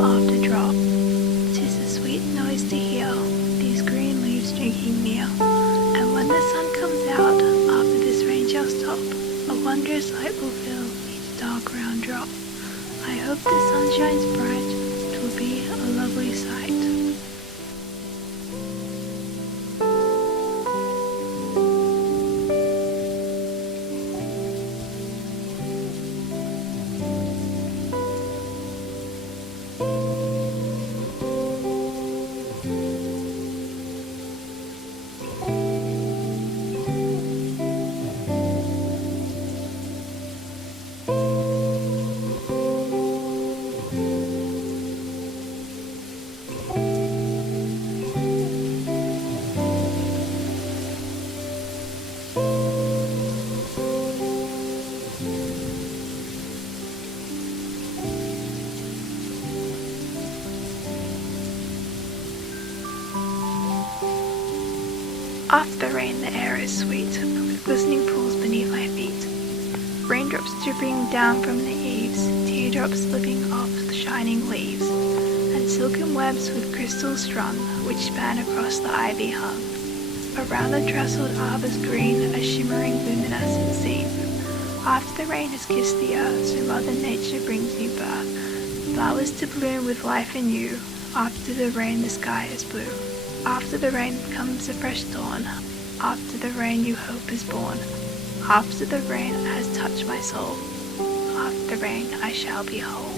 after drop. 'Tis a sweet noise to hear these green leaves drinking near. And when the sun comes out, after this rain shall stop, a wondrous light will fill each dark round drop. I hope the sun shines bright, 'twill be a lovely sight. After the rain the air is sweet, with glistening pools beneath my feet. Raindrops dripping down from the eaves, teardrops slipping off the shining leaves, and silken webs with crystals strung, which span across the ivy hung. Around the trestled arbors green, a shimmering luminescent scene. After the rain has kissed the earth, so Mother Nature brings new birth. Flowers to bloom with life anew. After the rain the sky is blue. After the rain comes a fresh dawn. After the rain new hope is born. After the rain has touched my soul. After the rain I shall be whole.